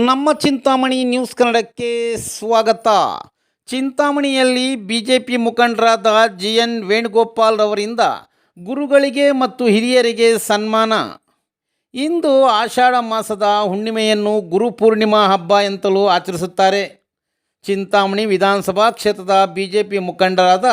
ನಮ್ಮ ಚಿಂತಾಮಣಿ ನ್ಯೂಸ್ ಕನ್ನಡಕ್ಕೆ ಸ್ವಾಗತ. ಚಿಂತಾಮಣಿಯಲ್ಲಿ ಬಿ ಜೆ ಪಿ ಮುಖಂಡರಾದ ಜಿ ಎನ್ ವೇಣುಗೋಪಾಲ್ ರವರಿಂದ ಗುರುಗಳಿಗೆ ಮತ್ತು ಹಿರಿಯರಿಗೆ ಸನ್ಮಾನ. ಇಂದು ಆಷಾಢ ಮಾಸದ ಹುಣ್ಣಿಮೆಯನ್ನು ಗುರುಪೂರ್ಣಿಮಾ ಹಬ್ಬ ಎಂತಲೂ ಆಚರಿಸುತ್ತಾರೆ. ಚಿಂತಾಮಣಿ ವಿಧಾನಸಭಾ ಕ್ಷೇತ್ರದ ಬಿ ಜೆ ಪಿ ಮುಖಂಡರಾದ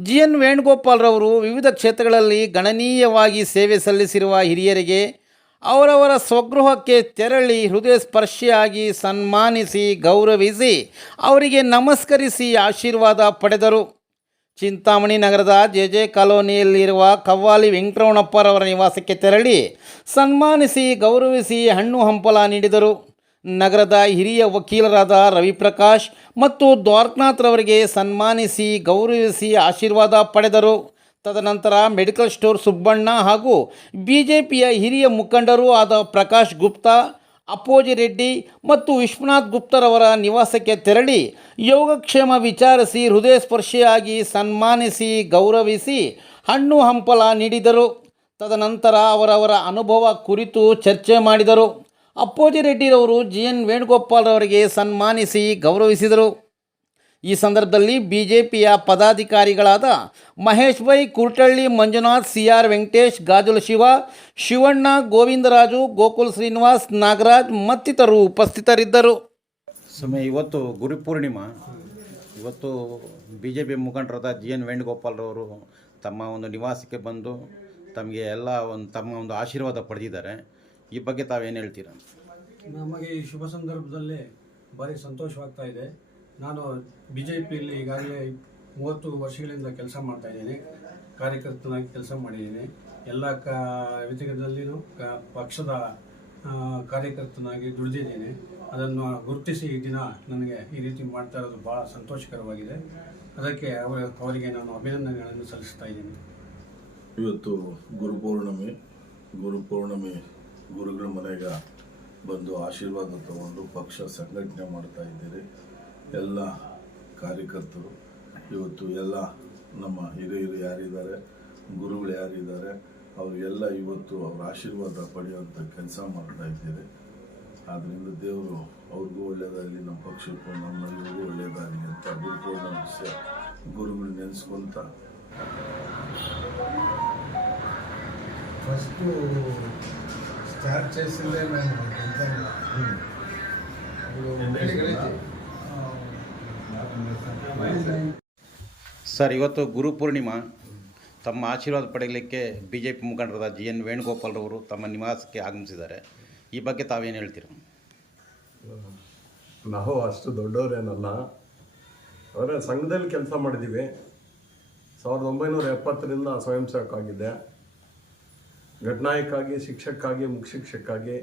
ಜಿ ಎನ್ ವೇಣುಗೋಪಾಲ್ರವರು ವಿವಿಧ ಕ್ಷೇತ್ರಗಳಲ್ಲಿ ಗಣನೀಯವಾಗಿ ಸೇವೆ ಸಲ್ಲಿಸಿರುವ ಹಿರಿಯರಿಗೆ ಅವರವರ ಸ್ವಗೃಹಕ್ಕೆ ತೆರಳಿ ಹೃದಯ ಸ್ಪರ್ಶಿಯಾಗಿ ಸನ್ಮಾನಿಸಿ, ಗೌರವಿಸಿ, ಅವರಿಗೆ ನಮಸ್ಕರಿಸಿ ಆಶೀರ್ವಾದ ಪಡೆದರು. ಚಿಂತಾಮಣಿ ನಗರದ ಜೆ ಜೆ ಕಾಲೋನಿಯಲ್ಲಿರುವ ಕವ್ವಾಲಿ ವೆಂಕಟರಮಣಪ್ಪರವರ ನಿವಾಸಕ್ಕೆ ತೆರಳಿ ಸನ್ಮಾನಿಸಿ, ಗೌರವಿಸಿ ಹಣ್ಣು ಹಂಪಲ ನೀಡಿದರು. ನಗರದ ಹಿರಿಯ ವಕೀಲರಾದ ರವಿಪ್ರಕಾಶ್ ಮತ್ತು ದ್ವಾರಕನಾಥ್ರವರಿಗೆ ಸನ್ಮಾನಿಸಿ, ಗೌರವಿಸಿ ಆಶೀರ್ವಾದ ಪಡೆದರು. ತದನಂತರ ಮೆಡಿಕಲ್ ಸ್ಟೋರ್ ಸುಬ್ಬಣ್ಣ ಹಾಗೂ ಬಿ ಜೆ ಪಿಯ ಹಿರಿಯ ಮುಖಂಡರು ಆದ ಪ್ರಕಾಶ್ ಗುಪ್ತಾ ಅಪ್ಪೋಜಿ ರೆಡ್ಡಿ ಮತ್ತು ವಿಶ್ವನಾಥ್ ಗುಪ್ತರವರ ನಿವಾಸಕ್ಕೆ ತೆರಳಿ ಯೋಗಕ್ಷೇಮ ವಿಚಾರಿಸಿ ಹೃದಯ ಸ್ಪರ್ಶಿಯಾಗಿ ಸನ್ಮಾನಿಸಿ, ಗೌರವಿಸಿ ಹಣ್ಣು ಹಂಪಲ ನೀಡಿದರು. ತದನಂತರ ಅವರವರ ಅನುಭವ ಕುರಿತು ಚರ್ಚೆ ಮಾಡಿದರು. ಅಪ್ಪೋಜಿ ರೆಡ್ಡಿರವರು ಜಿ ಎನ್ ವೇಣುಗೋಪಾಲ್ರವರಿಗೆ ಸನ್ಮಾನಿಸಿ ಗೌರವಿಸಿದರು. ಈ ಸಂದರ್ಭದಲ್ಲಿ ಬಿಜೆಪಿಯ ಪದಾಧಿಕಾರಿಗಳಾದ ಮಹೇಶ್ ಬೈ ಕುರ್ಟಳ್ಳಿ ಮಂಜುನಾಥ್ ಸಿ ಆರ್ ವೆಂಕಟೇಶ್ ಗಾಜುಲ್ ಶಿವ ಶಿವಣ್ಣ ಗೋವಿಂದರಾಜು ಗೋಕುಲ್ ಶ್ರೀನಿವಾಸ್ ನಾಗರಾಜ್ ಮತ್ತಿತರರು ಉಪಸ್ಥಿತರಿದ್ದರು. ಸಮಯ ಇವತ್ತು ಗುರುಪೂರ್ಣಿಮಾ ಇವತ್ತು ಬಿ ಜೆ ಪಿ ಮುಖಂಡರಾದ ಜಿ ಎನ್ ವೇಣುಗೋಪಾಲ್ರವರು ತಮ್ಮ ಒಂದು ನಿವಾಸಕ್ಕೆ ಬಂದು ತಮಗೆ ಎಲ್ಲ ಒಂದು ತಮ್ಮ ಒಂದು ಆಶೀರ್ವಾದ ಪಡೆದಿದ್ದಾರೆ. ಈ ಬಗ್ಗೆ ತಾವೇನು ಹೇಳ್ತೀರಾ? ನಮಗೆ ಈ ಶುಭ ಸಂದರ್ಭದಲ್ಲಿ ಭಾರಿ ಸಂತೋಷವಾಗ್ತಾ ಇದೆ. ನಾನು ಬಿ ಜೆ ಪಿಯಲ್ಲಿ ಈಗಾಗಲೇ ಮೂವತ್ತು ವರ್ಷಗಳಿಂದ ಕೆಲಸ ಮಾಡ್ತಾ ಇದ್ದೀನಿ, ಕಾರ್ಯಕರ್ತನಾಗಿ ಕೆಲಸ ಮಾಡಿದ್ದೀನಿ. ಎಲ್ಲ ಕ ವಿಧದಲ್ಲಿಯೂ ಕ, ಪಕ್ಷದ ಕಾರ್ಯಕರ್ತನಾಗಿ ದುಡಿದಿದ್ದೀನಿ. ಅದನ್ನು ಗುರುತಿಸಿ ಈ ದಿನ ನನಗೆ ಈ ರೀತಿ ಮಾಡ್ತಾ ಇರೋದು ಭಾಳ ಸಂತೋಷಕರವಾಗಿದೆ. ಅದಕ್ಕೆ ಅವರ, ಅವರಿಗೆ ನಾನು ಅಭಿನಂದನೆಗಳನ್ನು ಸಲ್ಲಿಸ್ತಾ ಇದ್ದೀನಿ. ಇವತ್ತು ಗುರುಪೌರ್ಣಮಿ ಗುರುಪೌರ್ಣಮಿ ಗುರುಗಳ ಮನೆಗೆ ಬಂದು ಆಶೀರ್ವಾದ ತಗೊಂಡು ಪಕ್ಷ ಸಂಘಟನೆ ಮಾಡ್ತಾ ಇದ್ದೀರಿ. ಎಲ್ಲ ಕಾರ್ಯಕರ್ತರು ಇವತ್ತು ಎಲ್ಲ ನಮ್ಮ ಹಿರಿಯರು ಯಾರಿದ್ದಾರೆ ಗುರುಗಳು ಯಾರಿದ್ದಾರೆ ಅವರಿಗೆಲ್ಲ ಇವತ್ತು ಅವ್ರ ಆಶೀರ್ವಾದ ಪಡೆಯುವಂಥ ಕೆಲಸ ಮಾಡ್ತಾ ಇದ್ದೀರಿ ಆದ್ದರಿಂದ ದೇವರು ಅವ್ರಿಗೂ ಒಳ್ಳೆಯದಾಗಲಿ ನಮ್ಮ ಪಕ್ಷಕ್ಕೂ ನಮ್ಮೆಲ್ಲರಿಗೂ ಒಳ್ಳೆಯದಾಗಲಿ ಅಂತ ಗುರುಪೌರ್ಣಮಿ ದಿವಸ ಗುರುಗಳು ನೆನೆಸ್ಕೊಂತ ఫస్ట్ స్టార్ట్ చేసిందే మేము సొంతంగా ಸರ್, ಇವತ್ತು ಗುರುಪೂರ್ಣಿಮಾ ತಮ್ಮ ಆಶೀರ್ವಾದ ಪಡೆಯಲಿಕ್ಕೆ ಬಿ ಜೆ ಪಿ ಮುಖಂಡರಾದ ಜಿ ಎನ್ ವೇಣುಗೋಪಾಲ್ರವರು ತಮ್ಮ ನಿವಾಸಕ್ಕೆ ಆಗಮಿಸಿದ್ದಾರೆ. ಈ ಬಗ್ಗೆ ತಾವೇನು ಹೇಳ್ತೀರ? ನಾವು ಅಷ್ಟು ದೊಡ್ಡವರೇನಲ್ಲ. ಆದರೆ ಸಂಘದಲ್ಲಿ ಕೆಲಸ ಮಾಡಿದ್ದೀವಿ. ಸಾವಿರದ ಒಂಬೈನೂರ ಎಪ್ಪತ್ತರಿಂದ ಸ್ವಯಂ ಸೇವಕ ಆಗಿದ್ದೆ ಘಟನಾಯಕ್ಕಾಗಿ, ಶಿಕ್ಷಕ್ಕಾಗಿ, ಮುಖ್ಯಶಿಕ್ಷಕ್ಕಾಗಿ,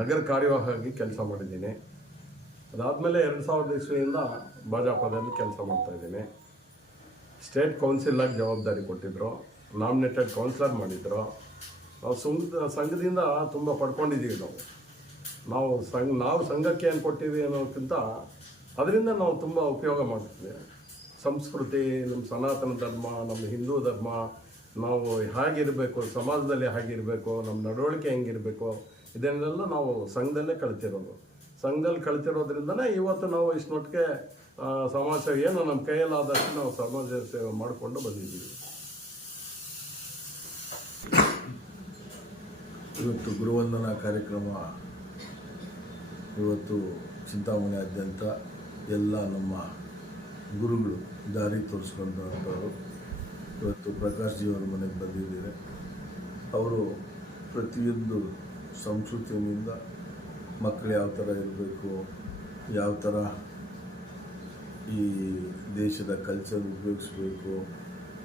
ನಗರ ಕಾರ್ಯವಾಹಿ ಕೆಲಸ ಮಾಡಿದ್ದೀನಿ. ಅದಾದಮೇಲೆ ಎರಡು ಸಾವಿರದ ಇಸ್ವಿಯಿಂದ ಭಾಜಪದಲ್ಲಿ ಕೆಲಸ ಮಾಡ್ತಾಯಿದ್ದೀನಿ ಸ್ಟೇಟ್ ಕೌನ್ಸಿಲಾಗಿ ಜವಾಬ್ದಾರಿ ಕೊಟ್ಟಿದ್ದರು ನಾಮಿನೇಟೆಡ್ ಕೌನ್ಸಿಲರ್ ಮಾಡಿದ್ರು. ನಾವು ಸಂಘದ ಸಂಘದಿಂದ ತುಂಬ ಪಡ್ಕೊಂಡಿದ್ದೀವಿ ನಾವು. ನಾವು ಸಂಘ, ನಾವು ಸಂಘಕ್ಕೆ ಏನು ಕೊಟ್ಟಿವಿ ಅನ್ನೋಕ್ಕಿಂತ ಅದರಿಂದ ನಾವು ತುಂಬ ಉಪಯೋಗ ಮಾಡ್ತಿದ್ವಿ. ಸಂಸ್ಕೃತಿ ನಮ್ಮ ಸನಾತನ ಧರ್ಮ ನಮ್ಮ ಹಿಂದೂ ಧರ್ಮ, ನಾವು ಹೇಗಿರಬೇಕು, ಸಮಾಜದಲ್ಲಿ ಹೇಗಿರಬೇಕು ನಮ್ಮ ನಡವಳಿಕೆ ಹೆಂಗಿರಬೇಕು, ಇದನ್ನೆಲ್ಲ ನಾವು ಸಂಘದಲ್ಲೇ ಕಲ್ತಿರೋದು ಸಂಘದಲ್ಲಿ ಕಲ್ತಿರೋದ್ರಿಂದನೇ ಇವತ್ತು ನಾವು ಇಷ್ಟು ಮಟ್ಟಿಗೆ ಸಮಾಜ ಏನು ನಮ್ಮ ಕೈಯಲ್ಲಾದಷ್ಟು ನಾವು ಸಮಾಜ ಸೇವೆ ಮಾಡಿಕೊಂಡು ಬಂದಿದ್ದೀವಿ. ಇವತ್ತು ಗುರುವಂದನಾ ಕಾರ್ಯಕ್ರಮ, ಇವತ್ತು ಚಿಂತಾಮಣಿಯಾದ್ಯಂತ ಎಲ್ಲ ನಮ್ಮ ಗುರುಗಳು ದಾರಿ ತೋರಿಸ್ಕೊಂಡಂಥವ್ರು. ಇವತ್ತು ಪ್ರಕಾಶ್ ಜಿ ಅವ್ರ ಮನೆಗೆ ಬಂದಿದ್ದೀರಿ ಅವರು ಪ್ರತಿಯೊಂದು ಸಂಸ್ಕೃತಿಯಿಂದ ಮಕ್ಕಳು ಯಾವ ಥರ ಇರಬೇಕು, ಯಾವ ಥರ ಈ ದೇಶದ ಕಲ್ಚರ್ ಉಪಯೋಗಿಸ್ಬೇಕು,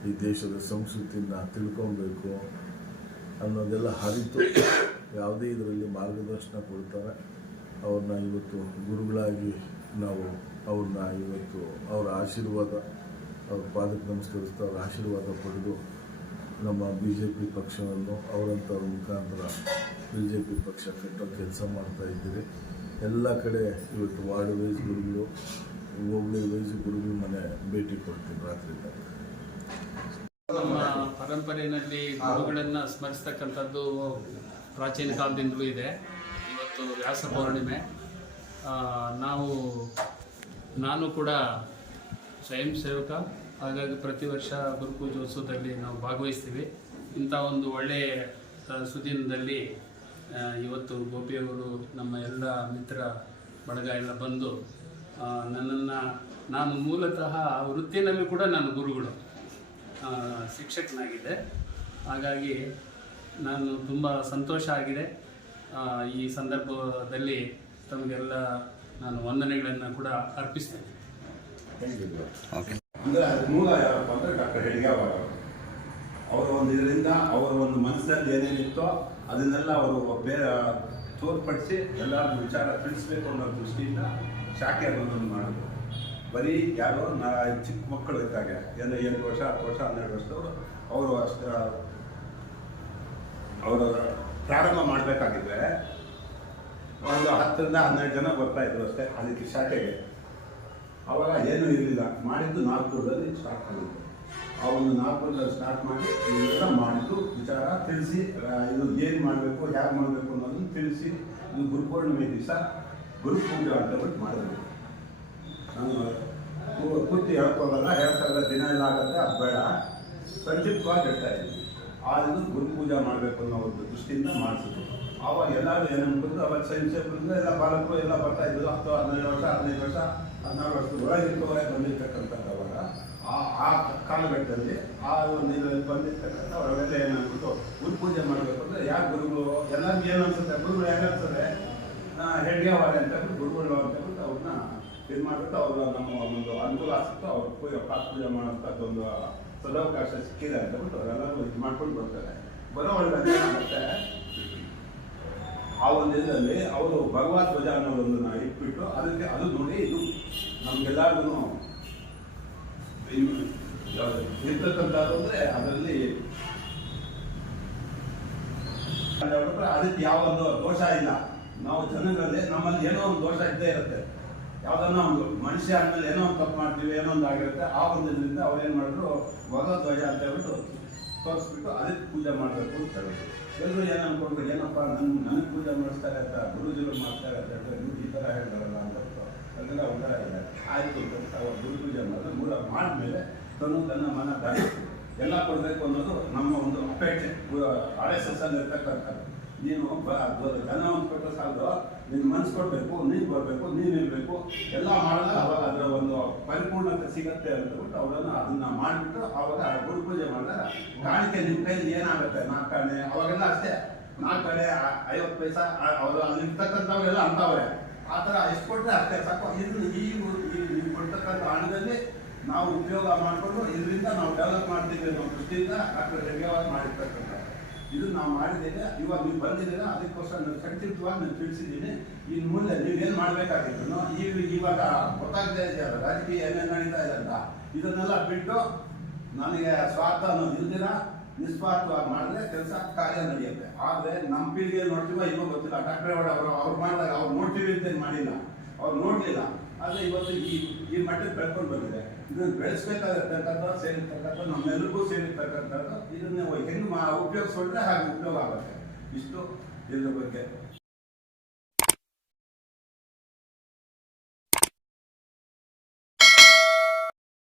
ಈ ದೇಶದ ಸಂಸ್ಕೃತಿನ ತಿಳ್ಕೊಬೇಕು ಅನ್ನೋದೆಲ್ಲ ಹರಿತು ಯಾವುದೇ ಇದರಲ್ಲಿ ಮಾರ್ಗದರ್ಶನ ಕೊಡ್ತಾರೆ. ಅವ್ರನ್ನ ಇವತ್ತು ಗುರುಗಳಾಗಿ ನಾವು ಅವ್ರನ್ನ ಇವತ್ತು ಅವರ ಆಶೀರ್ವಾದ, ಅವ್ರ ಪಾದಕ್ಕೆ ನಮಸ್ಕರಿಸ್ತಾ ಅವ್ರ ಆಶೀರ್ವಾದ ಪಡೆದು ನಮ್ಮ ಬಿ ಜೆ ಪಿ ಪಕ್ಷವನ್ನು ಅವರಂಥವ್ರ ಮುಖಾಂತರ ಬಿ ಜೆ ಪಿ ಪಕ್ಷ ಕಟ್ಟೋ ಕೆಲಸ ಮಾಡ್ತಾ ಇದ್ದೀವಿ ಎಲ್ಲ ಕಡೆ ಇವತ್ತು ವಾರ್ಡ್ ವೈಸ್ ಗುರುಗಳು, ಹೋಬಳಿ ವೈಸ್ ಗುರುಗಳು ಮನೆ ಭೇಟಿ ಕೊಡ್ತೀವಿ ರಾತ್ರಿ ನಮ್ಮ ಪರಂಪರೆಯಲ್ಲಿ ಗುರುಗಳನ್ನು ಸ್ಮರಿಸ್ತಕ್ಕಂಥದ್ದು ಪ್ರಾಚೀನ ಕಾಲದಿಂದಲೂ ಇದೆ. ಇವತ್ತು ವ್ಯಾಸ ಪೌರ್ಣಿಮೆ. ನಾವು, ನಾನು ಕೂಡ ಸ್ವಯಂ ಸೇವಕ. ಹಾಗಾಗಿ ಪ್ರತಿ ವರ್ಷ ಗುರುಪೂಜೋತ್ಸವದಲ್ಲಿ ನಾವು ಭಾಗವಹಿಸ್ತೀವಿ. ಇಂಥ ಒಂದು ಒಳ್ಳೆಯ ಸುದಿನದಲ್ಲಿ ಇವತ್ತು ಗೋಪಿಯವರು ನಮ್ಮ ಎಲ್ಲ ಮಿತ್ರ ಬಳಗ ಎಲ್ಲ ಬಂದು ನನ್ನನ್ನು ನಾನು ಮೂಲತಃ ವೃತ್ತಿನಲ್ಲಿ ಕೂಡ ನಾನು ಗುರುಗಳು ಆ, ಶಿಕ್ಷಕನಾಗಿದ್ದೆ. ಹಾಗಾಗಿ ನಾನು ತುಂಬ ಸಂತೋಷ ಆಗಿದೆ. ಈ ಸಂದರ್ಭದಲ್ಲಿ ತಮಗೆಲ್ಲ ನಾನು ವಂದನೆಗಳನ್ನು ಕೂಡ ಅರ್ಪಿಸ್ತೇನೆ. ಅಂದ್ರೆ ಅದ್ರ ಮೂಲ ಯಾರಪ್ಪ ಅಂದ್ರೆ ಡಾಕ್ಟರ್ ಹೆಡ್ಗೇವಾರ್ ಅವರು. ಅವರ ಒಂದು ಇದರಿಂದ ಅವರ ಒಂದು ಮನಸ್ಸಲ್ಲಿ ಏನೇನಿತ್ತೋ ಅದನ್ನೆಲ್ಲ ಅವರು ಬೇರೆ ತೋರ್ಪಡಿಸಿ ಎಲ್ಲರಿಗೂ ವಿಚಾರ ತಿಳಿಸ್ಬೇಕು ಅನ್ನೋ ದೃಷ್ಟಿಯಿಂದ ಶಾಖೆ ಅನ್ನೋದನ್ನು ಮಾಡಿದ್ರು. ಬರೀ ಯಾರೋ ನಾ ಚಿಕ್ಕ ಮಕ್ಕಳು ಇದ್ದಾಗ, ಏನು ಎಂಟು ವರ್ಷ, ಹತ್ತು ವರ್ಷ, ಹನ್ನೆರಡು ವರ್ಷದವರು, ಅವರು ಅಷ್ಟು ಅವರು ಪ್ರಾರಂಭ ಮಾಡಬೇಕಾಗಿದ್ರೆ ಒಂದು ಹತ್ತರಿಂದ ಹನ್ನೆರಡು ಜನ ಬರ್ತಾ ಇದ್ರು ಅಷ್ಟೇ ಅದಕ್ಕೆ ಶಾಖೆಗೆ. ಅವಾಗ ಏನೂ ಇರಲಿಲ್ಲ. ಮಾಡಿದ್ದು ನಾಲ್ಕೂರಲ್ಲಿ ಸ್ಟಾರ್ಟ್ ಮಾಡಿದ್ದು ಆ ಒಂದು ನಾಲ್ಕು ಸ್ಟಾರ್ಟ್ ಮಾಡಿ ಇವೆಲ್ಲ ಮಾಡಿದ್ದು ವಿಚಾರ ತಿಳಿಸಿ ಇದು ಏನು ಮಾಡಬೇಕು ಹೇಗೆ ಮಾಡಬೇಕು ಅನ್ನೋದನ್ನು ತಿಳಿಸಿ, ಇದು ಗುರುಪೂರ್ಣಿಮೆ ದಿವಸ ಗುರು ಪೂಜೆ ಅಂತ ಬಿಟ್ಟು ಮಾಡಿದ್ರು. ನಾನು ಕೂತಿ ಹೇಳ್ಕೋದಲ್ಲ ಹೇಳ್ತಾರಲ್ಲ ದಿನ ಎಲ್ಲ ಆಗುತ್ತೆ, ಅದು ಬೇಡ. ಸಂಕ್ಷಿಪ್ತವಾಗಿ ಹೇಳ್ತಾ ಇದ್ದೀನಿ. ಗುರು ಪೂಜೆ ಮಾಡಬೇಕು ಅನ್ನೋ ಒಂದು ದೃಷ್ಟಿಯಿಂದ ಮಾಡಿಸಿದ್ರು. ಆವಾಗ ಎಲ್ಲರೂ ಏನನ್ಕೊಂಡು ಅವಾಗ ಸ್ವಯಂ ಸೇವಕರಿಂದ ಎಲ್ಲ ಬಾಲಕರು ಎಲ್ಲ ಬರ್ತಾ ಇದ್ರು, ಹತ್ತು ಹದಿನೈದು ವರ್ಷ ಹದಿನೈದು ವರ್ಷ, ಹದಿನಾರು ವರ್ಷದ ಒಳಗೆ ಬಂದಿರ್ತಕ್ಕಂಥದ್ದು. ಅವಾಗ ಕಾಲಘಟ್ಟದಲ್ಲಿ ಆ ಒಂದು ಇದರಲ್ಲಿ ಬಂದಿರ್ತಕ್ಕಂಥ ಅವರ ಮೇಲೆ ಏನಾಗ್ಬಿಟ್ಟು ಗುರು ಪೂಜೆ ಮಾಡಬೇಕು ಅಂದರೆ ಯಾರು ಗುರುಗಳು? ಎಲ್ಲರಿಗೂ ಏನು ಅನ್ಸುತ್ತೆ? ಗುರುಗಳು ಯಾರು ಅನ್ಸುತ್ತೆ? ಹೆಡ್ಗೆ ಅವರೇ ಅಂತ ಗುರುಗಳು ಅಂತ ಅವ್ರನ್ನ ಇದು ಮಾಡಿಬಿಟ್ಟು ಅವರು ನಮ್ಮ ಒಂದು ಅನುಕೂಲ ಆಗ್ತಿತ್ತು. ಅವ್ರ ಪೂಜೆ ಪಾತ್ ಪೂಜೆ ಮಾಡೋಂಥದ್ದೊಂದು ಸದಾವಕಾಶ ಸಿಕ್ಕಿದೆ ಅಂತ ಹೇಳ್ಬಿಟ್ಟು ಅವರೆಲ್ಲರೂ ಇದು ಮಾಡ್ಕೊಂಡು ಬರ್ತಾರೆ. ಬರೋ ಒಳಗೆ ಏನಾಗುತ್ತೆ ಆ ಒಂದು ಇದರಲ್ಲಿ ಅವರು ಭಗವತ್ ಧ್ವಜ ಅನ್ನೋದೊಂದು ಇಟ್ಬಿಟ್ಟು ಅದಕ್ಕೆ ಅದು ನೋಡಿ ಇದು ನಮ್ಗೆಲ್ಲರಿಗೂ ಇರ್ತಕ್ಕಂಥದ್ದು ಅಂದ್ರೆ ಅದರಲ್ಲಿ ಅದಕ್ಕೆ ಯಾವ ದೋಷ ಇಲ್ಲ. ನಾವು ಜನಗಳಲ್ಲಿ ನಮ್ಮಲ್ಲಿ ಏನೋ ಒಂದು ದೋಷ ಇದ್ದೇ ಇರುತ್ತೆ. ಯಾವ್ದನ್ನ ಒಂದು ಮನುಷ್ಯ ಆದ್ಮೇಲೆ ಏನೋ ಒಂದು ತಪ್ಪು ಮಾಡ್ತೀವಿ, ಏನೋ ಒಂದು ಆಗಿರುತ್ತೆ, ಆ ಒಂದು ಇದರಿಂದ ಅವ್ರೇನ್ ಮಾಡಿದ್ರು ಭಗವಧ್ವಜ ಅಂತ ಹೇಳ್ಬಿಟ್ಟು ತೋರಿಸ್ಬಿಟ್ಟು ಅದಕ್ಕೆ ಪೂಜೆ ಮಾಡಬೇಕು ಅಂತ ಹೇಳ್ಬಿಟ್ಟು. ಎಲ್ಲರೂ ಏನು ಅನ್ಕೊಂಡ್ರು, ಏನಪ್ಪ ನನ್, ನನಗೆ ಪೂಜೆ ಮಾಡಿಸ್ತಾರೆ ಅಂತ ಗುರುಜಿಗಳು ಮಾಡ್ತಾರೆ ಅಂತ ಹೇಳಿದ್ರೆ ನೀವು ಈ ತರ ಹೇಳ್ತಾರಲ್ಲ ಅಂತ ಅದೆಲ್ಲ ಒಂಥರ ಇದೆ ಆಯ್ತು ಅಂತ ಅವ್ರು ಗುರು ಪೂಜೆ ಮಾಡಿದ್ರೆ ಮೂಲ ಮಾಡಿದ್ಮೇಲೆ ತನು ಧನ ಮನ ಧನ ಎಲ್ಲ ಕೊಡಬೇಕು ಅನ್ನೋದು ನಮ್ಮ ಒಂದು ಅಪೇಕ್ಷೆ. ಆರ್ ಎಸ್ ಎಸ್ ಅಲ್ಲಿ ಇರ್ತಕ್ಕಂಥ ನೀನು ಅದು ಜನ ಒಂದು ಕೊಟ್ಟರೆ ಸಾಲದು. ನಿನ್ನ ಮನ್ಸು ಕೊಡಬೇಕು, ನೀನು ಬರಬೇಕು, ನೀನು ಇರಬೇಕು. ಎಲ್ಲ ಮಾಡಿದ್ರೆ ಅವಾಗ ಅದರ ಒಂದು ಪರಿಪೂರ್ಣತೆ ಸಿಗತ್ತೆ ಅಂತ ಬಿಟ್ಟು ಅವರನ್ನು ಅದನ್ನ ಮಾಡಿಬಿಟ್ಟು ಅವಾಗ ಗುರು ಪೂಜೆ ಮಾಡಿದಾಗ ಕಾಣಿಕೆ ನಿಮ್ಮ ಕೈಯಲ್ಲಿ ಏನಾಗುತ್ತೆ? ನಾಲ್ಕು ಕಾಣೆ ಅವಾಗೆಲ್ಲ ಅಷ್ಟೇ. ನಾಲ್ಕು ಕಡೆ ಐವತ್ತು ಪೈಸಾ ಅವರು ಅಲ್ಲಿ ಇರ್ತಕ್ಕಂಥವ್ರೆಲ್ಲ ಅಂತವ್ರೆ. ಆ ಥರ ಎಷ್ಟು ಕೊಟ್ಟರೆ ಅಷ್ಟೇ ಸಾಕು. ಇದನ್ನ ಈ, ನೀವು ಕೊಡ್ತಕ್ಕಂಥ ಹಣದಲ್ಲಿ ನಾವು ಉಪಯೋಗ ಮಾಡಿಕೊಂಡು ಇದರಿಂದ ನಾವು ಡೆವಲಪ್ ಮಾಡ್ತೀವಿ ಅನ್ನೋ ದೃಷ್ಟಿಯಿಂದ ಡಾಕ್ಟರ್ ಹೆಗ್ಗೇವಾರ್ ಮಾಡಿರ್ತಕ್ಕಂಥ ಇದು ನಾವು ಮಾಡಿದ್ದೇವೆ. ಇವಾಗ ನೀವು ಬಂದಿದ್ದೀರಾ, ಅದಕ್ಕೋಸ್ಕರ ನಾನು ಸಂಕ್ಷಿಪ್ತವಾಗಿ ನಾನು ತಿಳಿಸಿದ್ದೀನಿ. ಇನ್ನು ಮುಂದೆ ನೀವೇನು ಮಾಡಬೇಕಾಗಿತ್ತು ಈಗ ಇವಾಗ ಗೊತ್ತಾಗ್ತಾ ಇದೆಯಲ್ಲ ರಾಜಕೀಯ ಏನೇನು ನಡೀತಾ ಇದೆ ಅಂತ. ಇದನ್ನೆಲ್ಲ ಬಿಟ್ಟು ನನಗೆ ಸ್ವಾರ್ಥ ಅನ್ನೋದು ಇಲ್ದಿರ, ನಿಸ್ವಾರ್ಥವಾಗಿ ಮಾಡಿದ್ರೆ ಕೆಲಸ ಕಾರ್ಯ ನಡೆಯುತ್ತೆ. ಆದರೆ ನಮ್ಮ ಪೀಳಿಗೆ ನೋಡ್ತೀವ ಇವಾಗ ಗೊತ್ತಿಲ್ಲ. ಡಾಕ್ಟರ್ ಅವರು ಅವ್ರು ಮಾಡಿದಾಗ ಅವ್ರು ನೋಡ್ತೀವಿ ಅಂತ ಏನ್ ಮಾಡಿಲ್ಲ. ಅವ್ರು ನೋಡಲಿಲ್ಲ. ಆದರೆ ಇವತ್ತು ಈ ಈ ಮಟ್ಟಕ್ಕೆ ಬೆಳ್ಕೊಂಡು ಬಂದಿದೆ. ಇದನ್ನ ಬೆಳೆಸ್ಬೇಕಾಗಿರ್ತಕ್ಕಂಥ ಸೇರಿರ್ತಕ್ಕಂಥ ನಮ್ಮೆಲ್ಲರಿಗೂ ಸೇರಿರ್ತಕ್ಕಂಥದ್ದು ಇದನ್ನ ಹೆಂಗೆ ಮಾ ಉಪಯೋಗಿಸ್ಕೊಂಡ್ರೆ ಹಾಗೆ ಉಪಯೋಗ ಆಗುತ್ತೆ. ಇಷ್ಟು ಇದ್ರ ಬಗ್ಗೆ.